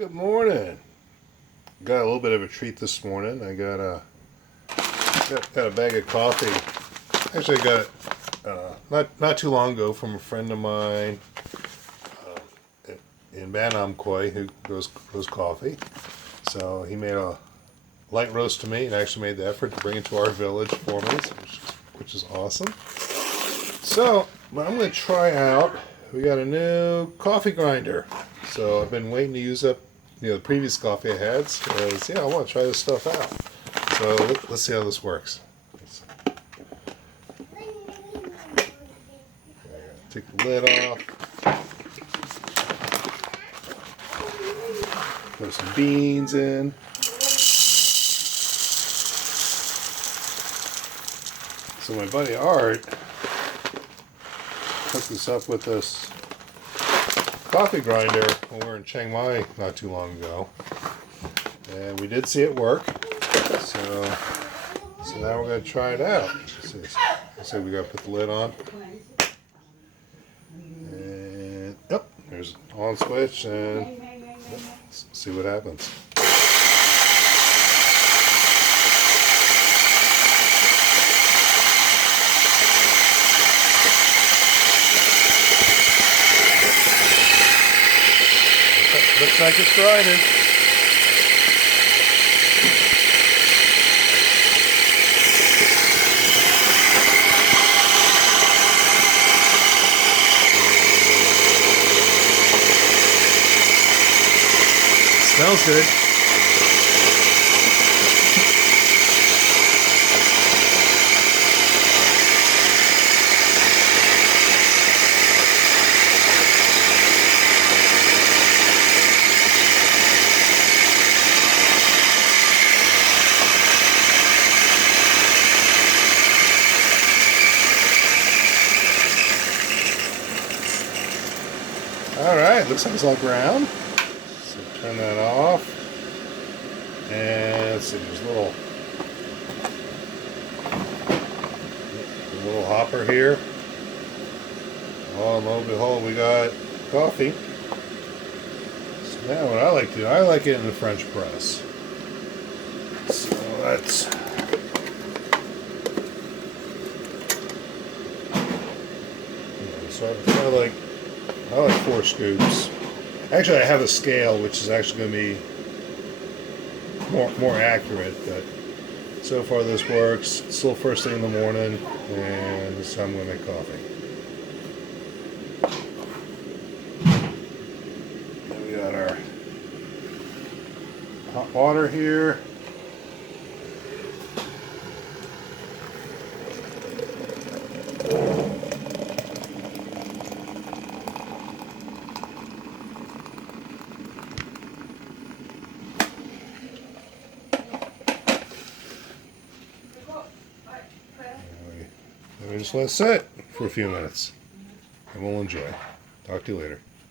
Good morning. Got a little bit of a treat this morning. I got a bag of coffee. Actually, I got it not too long ago from a friend of mine in Omkoi who grows coffee. So he made a light roast to me and actually made the effort to bring it to our village for me, which is awesome. So, what I'm going to try out, we got a new coffee grinder. So I've been waiting to use up the previous coffee I had, because I want to try this stuff out. So let's see how this works. Take the lid off. Put some beans in. So my buddy Art hooked this up with this coffee grinder when we were in Chiang Mai not too long ago, and we did see it work. So now we're going to try it out. So we got to put the lid on, and there's an on switch, and let's see what happens. Looks like it's grinding. Smells good. Alright, looks like it's all ground. So turn that off. And let's see, there's a little hopper here. Oh, lo and behold, we got coffee. So now what I like to do, I like it in the French press. So that's... So I like 4 scoops. Actually, I have a scale, which is actually going to be more accurate, but so far this works. It's still first thing in the morning, and this is how I'm going to make coffee. And we got our hot water here. We just let it sit for a few minutes, and we'll enjoy. Talk to you later.